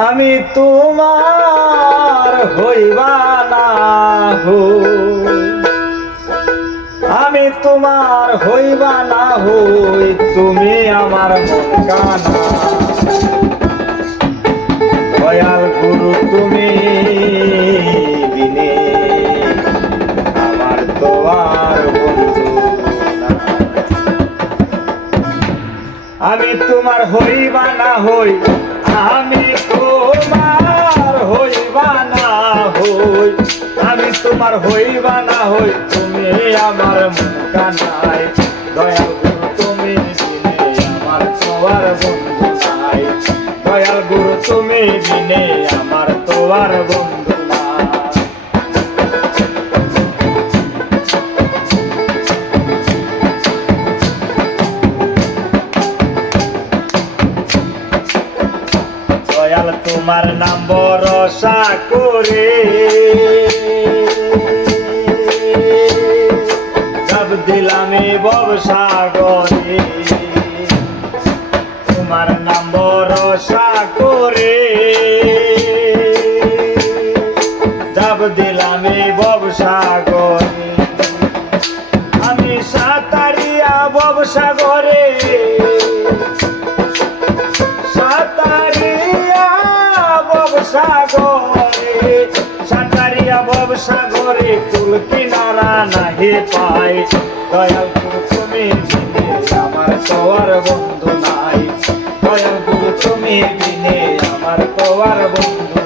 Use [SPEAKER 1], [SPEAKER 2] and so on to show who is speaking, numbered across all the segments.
[SPEAKER 1] আমি তোমার হইবা না হই আমি তোমার হইবা না হই, তুমি আমার মন কানা দয়াল গুরু, তুমি বিনে আমার তো আমি তোমার হইবা না হই আমি তোমার হইবা না হই, আমি তোমার হইবা না হই, তুমি আমার কানাই দয়াল গুরু তুমি দিনে আমার তোমার বন্ধু নাই। দয়াল গুরু তুমি দিনে আমার তোমার বন্ধু তোমার নাম ভরসা করে। সব দিলামে ববসাগরে। তোমার নাম ভরসা করে। যাব দিলামে ববসাগরে। আমি সাতারিয়া ববসাগরে। সাতারিয়া ববসাগরে সাতারিয়া ববসাগরে কুল কিনারা নাহি পাই দয়াল তুমি আমার তোয়ার বন্ধু নাই। দয়াল তুমি বিনে আমার তোয়ার বন্ধু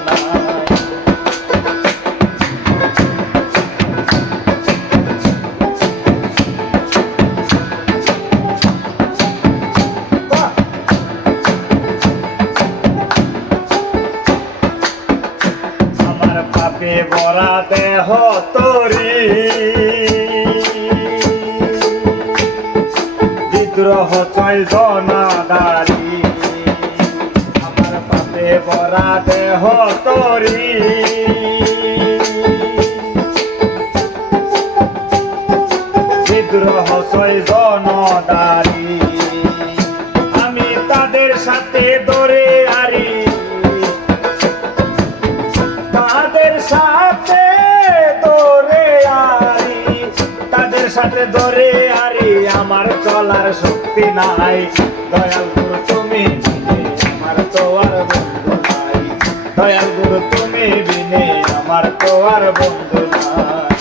[SPEAKER 1] আমার পাপে বরা দেহ তরি। বিদ্রোহ চল জনাদারি আমার পাপে বরা দেহ তরি। বিদ্রোহ চল জনদারি সাথে দরে আরি আমার চলার শক্তি নাই। দয়াল গুরু, তুমি আমার তো আর বন্ধু নাই। দয়াল গুরু, তুমি বিনে, আমার তো আর বন্ধু নাই।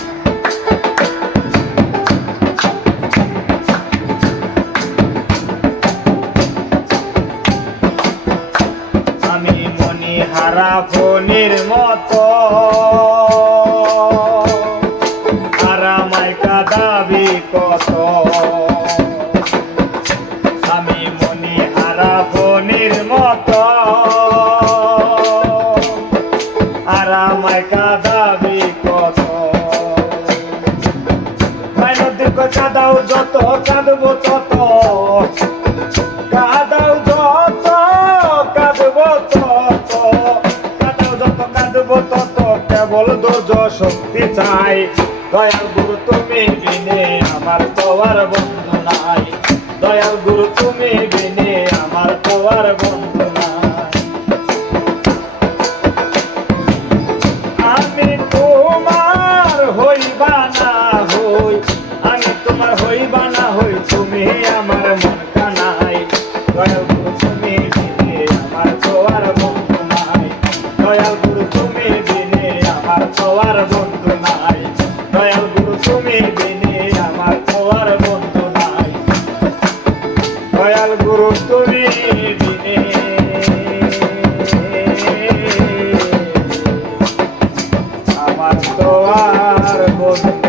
[SPEAKER 1] আমি মনি হারা ফোনের মতো যত, কাঁদবো তত। কাদাও যত, কাঁদবো তত। কাদাও যত, কাঁদবো তত। কেবল দোজ শক্তি চাই। দয়াল গুরু, তুমি বিনে আমার তো আর বন্ধু নাই। দয়াল গুরু, তুমি বিনে আমার তো আর বন্ধু দয়াল গুরু, তুমি বিনে আমার তো বন্ধু নাই। দয়াল গুরু, তুমি বিনে আমার তো বন্ধু নাই। দয়াল গুরু, তুমি বিনে। আমার তো বন্ধু